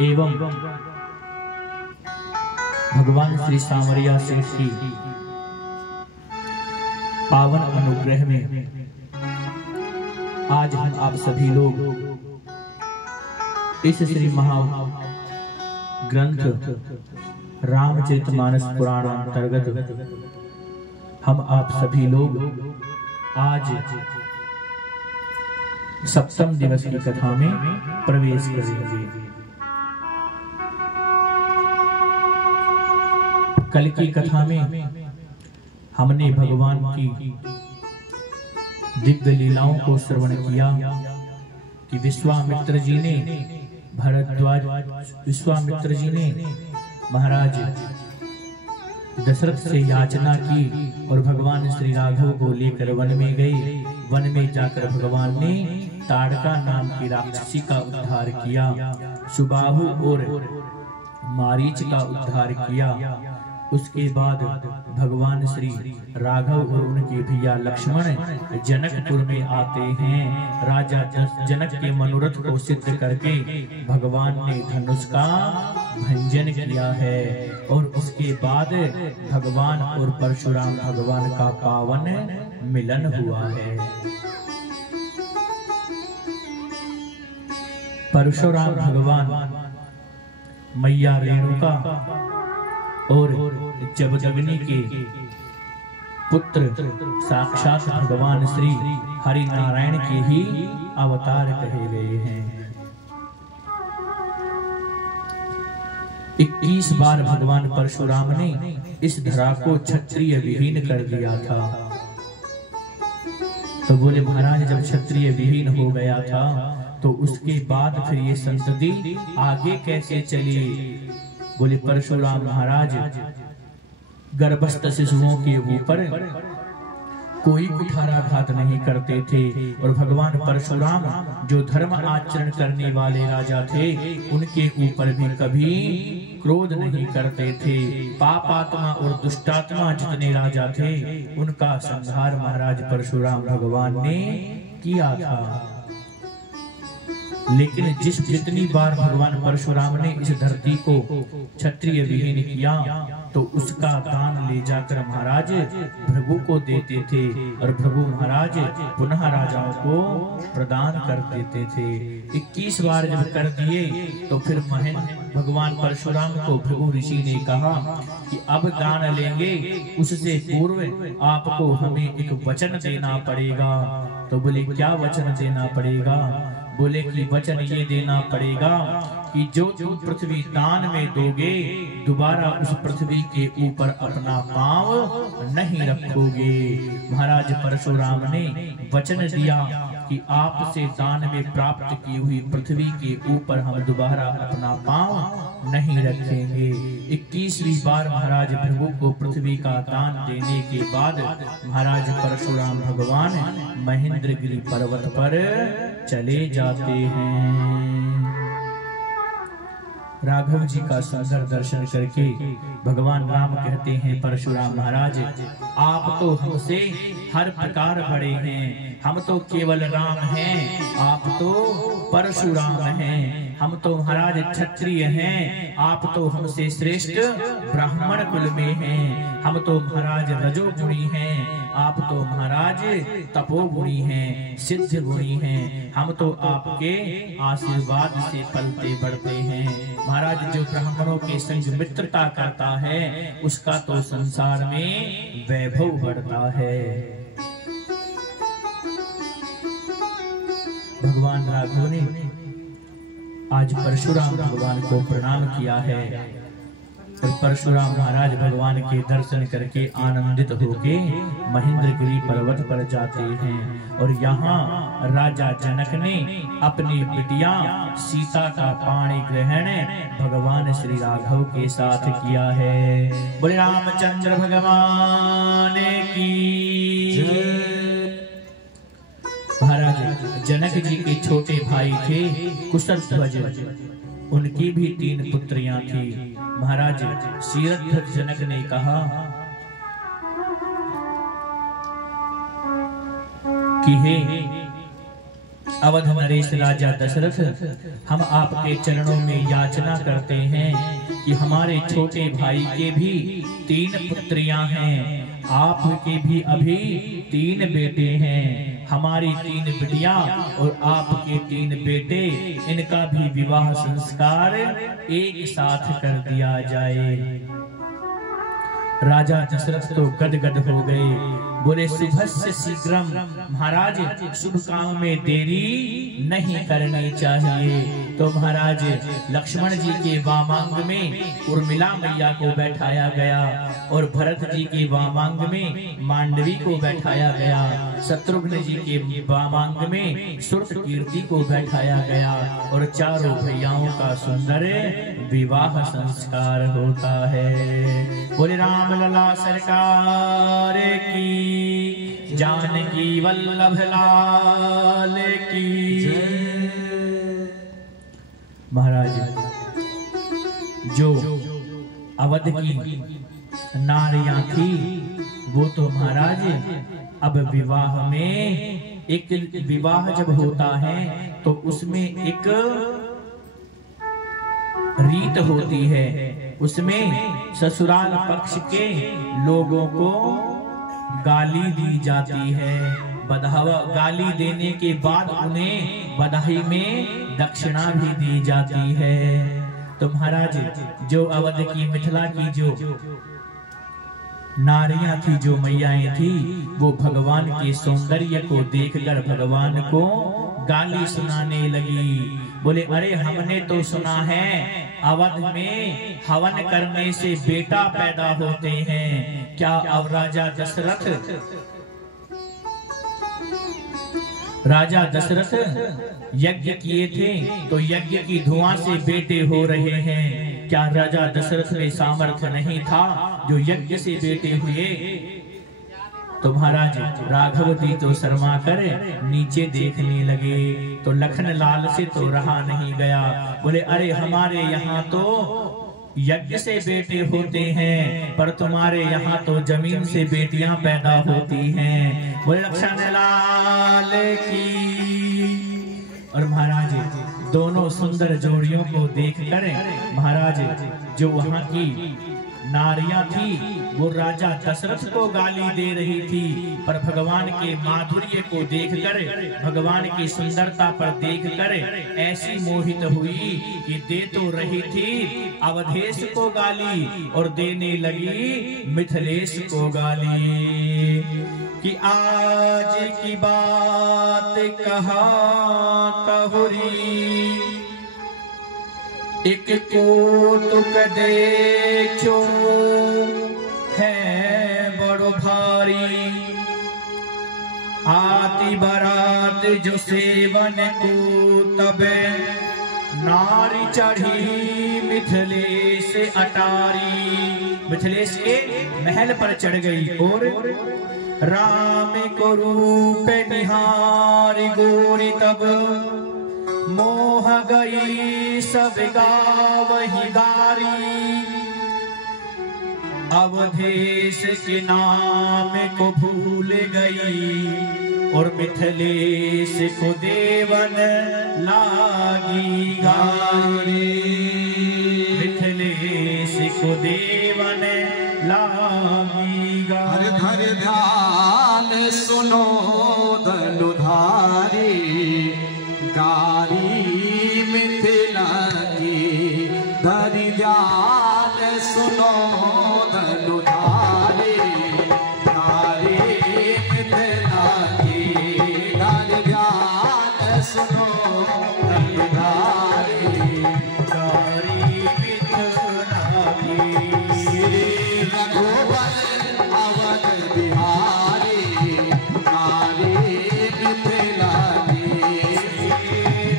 एवं भगवान श्री सामरिया सेठ की पावन अनुग्रह में आज हम आप सभी लोग इस श्री महा ग्रंथ रामचरितमानस पुराण अंतर्गत हम आप सभी लोग आज सप्तम दिवस की कथा में प्रवेश करेंगे। कल की कथा में हमने भगवान की दिव्य लीलाओं को श्रवण किया कि विश्वामित्र जी ने महाराज दशरथ से याचना की और भगवान श्री राघव को लेकर वन में गए। वन में जाकर भगवान ने ताड़का नाम की राक्षसी का उद्धार किया, सुबाहु और मारीच का उद्धार किया। उसके बाद भगवान श्री राघव और उनके भैया लक्ष्मण जनकपुर में आते हैं। राजा जनक के मनोरथ को सिद्ध करके भगवान ने धनुष का भंजन किया है और उसके बाद भगवान और परशुराम भगवान का पावन मिलन हुआ है। परशुराम भगवान मैया रेणुका और जमदग्नि के पुत्र साक्षात भगवान श्री हरि नारायण के ही अवतार कहे गए हैं। 21 बार भगवान परशुराम ने इस धरा को क्षत्रिय विहीन कर दिया था। तो बोले महाराज जब क्षत्रिय विहीन हो गया था तो उसके बाद फिर ये संतति आगे कैसे चली? बोले परशुराम महाराज गर्भस्थ शिशुओं के ऊपर कोई कुठाराघात नहीं करते थे और भगवान परशुराम जो धर्म आचरण करने वाले राजा थे उनके ऊपर भी कभी क्रोध नहीं करते थे। पापात्मा और दुष्टात्मा जितने राजा थे उनका संहार महाराज परशुराम भगवान ने किया था। लेकिन जितनी बार भगवान परशुराम ने इस धरती को क्षत्रिय विहीन किया तो उसका दान ले जाकर महाराज भृगु को देते थे और भृगु महाराज पुनः राजाओं को प्रदान कर देते थे। 21 बार जब कर दिए तो फिर भगवान परशुराम को भृगु ऋषि ने कहा कि अब दान लेंगे उससे पूर्व आपको हमें एक वचन देना पड़ेगा। तो बोले क्या वचन देना पड़ेगा? बोले कि वचन ये देना पड़ेगा कि जो तुम पृथ्वी दान में दोगे दोबारा उस पृथ्वी के ऊपर अपना पांव नहीं रखोगे। महाराज परशुराम ने वचन दिया कि आपसे दान में प्राप्त की हुई पृथ्वी के ऊपर हम दोबारा अपना पांव नहीं रखेंगे। 21वीं बार महाराज भृगु को पृथ्वी का दान देने के बाद महाराज परशुराम भगवान महेंद्रगिरी पर्वत पर चले जाते हैं। राघव जी का सुंदर दर्शन करके भगवान राम कहते हैं परशुराम महाराज आप तो हमसे हर प्रकार बड़े हैं, हम तो केवल राम हैं, आप तो परशुराम हैं। हम तो महाराज क्षत्रिय हैं, आप तो हमसे श्रेष्ठ ब्राह्मण कुल में हैं। हम तो महाराज रजोगुणी हैं, आप तो महाराज तपोगुणी हैं, सिद्ध गुणी हैं। हम तो आपके आशीर्वाद से पलते बढ़ते हैं। महाराज जो ब्राह्मणों के संग मित्रता करता है उसका तो संसार में वैभव बढ़ता है। भगवान राघव ने आज परशुराम भगवान को प्रणाम किया है और परशुराम महाराज भगवान के दर्शन करके आनंदित होके महेंद्रगिरी पर्वत पर जाते हैं। और यहाँ राजा जनक ने अपनी बिटिया सीता का पाणी ग्रहण भगवान श्री राघव के साथ किया है। बोले रामचंद्र भगवान की। महाराज जनक जी के छोटे भाई थे कुशध्वज, उनकी भी 3 पुत्रियां थी। महाराज शीरध्वज जनक ने कहा कि हे अवध नरेश राजा दशरथ, हम आपके चरणों में याचना करते हैं कि हमारे छोटे भाई के भी 3 पुत्रियां हैं, आपके भी अभी 3 बेटे हैं। हमारी 3 बेटियां और आपके 3 बेटे, इनका भी विवाह संस्कार एक साथ कर दिया जाए। राजा दशरथ तो गदगद हो गए, बोले शुभस्य शीघ्रम, महाराज शुभ काम में देरी नहीं करनी चाहिए। तो महाराज लक्ष्मण जी के वामांग में उर्मिला मैया को बैठाया गया और भरत जी के वामांग में मांडवी को बैठाया गया, शत्रुघ्न जी के वामांग में सुरकीर्ति को बैठाया गया और चारों भैयाओं का सुंदर विवाह संस्कार होता है। बोले राम लला सरकार की, जानकी वल्लभ लाल की। महाराज जो अवध की नारियां थी वो तो महाराज अब विवाह में, एक विवाह जब होता है तो उसमें एक रीत होती है, उसमें ससुराल पक्ष के लोगों को गाली दी जाती है। बधावा गाली देने के बाद उन्हें बधाई में दक्षिणा भी दी जाती है। तो महाराज जो अवध की मिथिला की जो नारियां थी, जो मैयाएं थी, वो भगवान के सौंदर्य को देखकर भगवान को गाली सुनाने लगी। बोले अरे हमने तो सुना है अवध में हवन करने से बेटा पैदा होते हैं, क्या अब राजा दशरथ यज्ञ किए थे तो यज्ञ की धुआं से बेटे हो रहे हैं, क्या राजा दशरथ में सामर्थ्य नहीं था जो यज्ञ से बेटे हुए? तो महाराज राघव जी तो शर्मा कर नीचे देखने लगे, तो लखन लाल से तो रहा नहीं गया। बोले अरे हमारे यहाँ तो यज्ञ से बेटे होते हैं, पर तुम्हारे यहाँ तो जमीन से बेटियां पैदा होती हैं। बोले लखन लाल की। और महाराज दोनों सुंदर जोड़ियों को देखकर महाराज जो वहाँ की नारियां थी वो राजा दशरथ को गाली दे रही थी, पर भगवान के माधुर्य को देखकर, भगवान की सुंदरता पर देखकर ऐसी मोहित हुई कि दे तो रही थी अवधेश को गाली और देने लगी मिथिलेश को गाली कि आज की बात कहा कहुरी, एक कौतुक देखो है बड़ो भारी, आती बारात जो सेवन को तबे नारी चढ़ी मिथिलेश अटारी। मिथिलेश के महल पर चढ़ गई और राम को रूप निहारी गोरी, तब मोह गई सब गावही गारी, अवधेश के नाम को भूल गई और मिथिलेश को देवन लागी गारी, मिथिलेश को देवन लागी गारी। धर ध्यान सुनो धनुधारी, गारी मिथिला की, धरि ध्यान सुनो धनुधारी, गारी मिथिला की, धरि ध्यान सुनो धनुधारी, गारी मिथिला की। श्री रघुवर अवध बिहारी, गारी मिथिला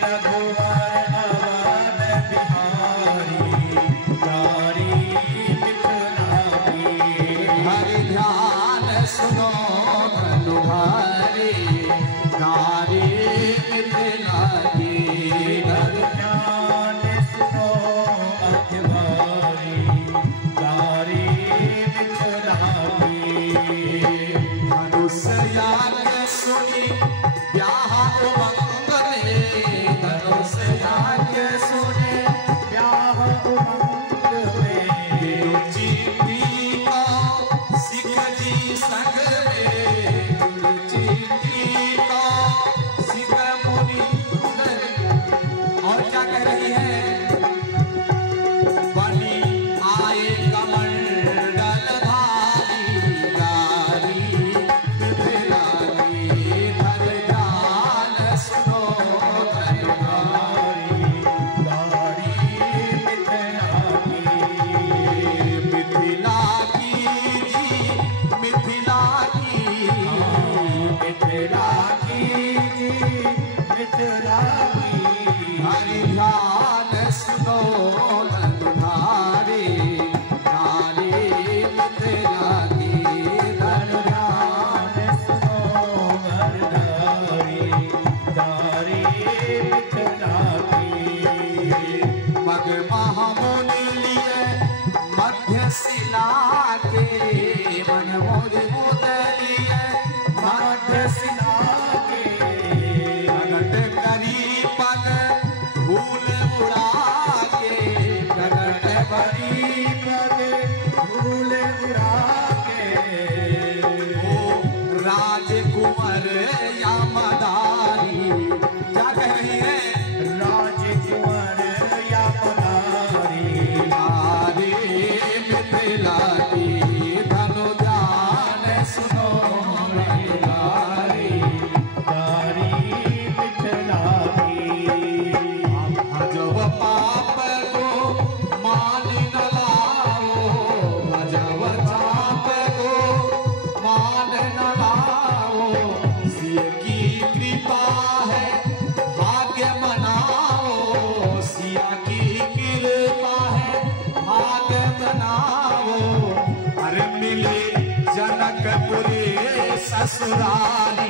रघुवर अवध बिहारी। हमने लिए मध्य शिला के मन मोर मुदलिए मध्य शिला के प्रगट करी पग धूल उड़ा के प्रगट करी पग धूल उड़ा के ओ राजकुमार यामदारी क्या कह रही है राजकुमार यामदारी नारी मिथिला की धनु जान सुनो नारी मिथिला की भजव पाप को मान न लाओ भजव पाप को मान न लाओ सिय की कृपा है भाग्य मनाओ सिया की कृपा है भाग्य मनाओ अरे मिले जनकपुरी ससुराल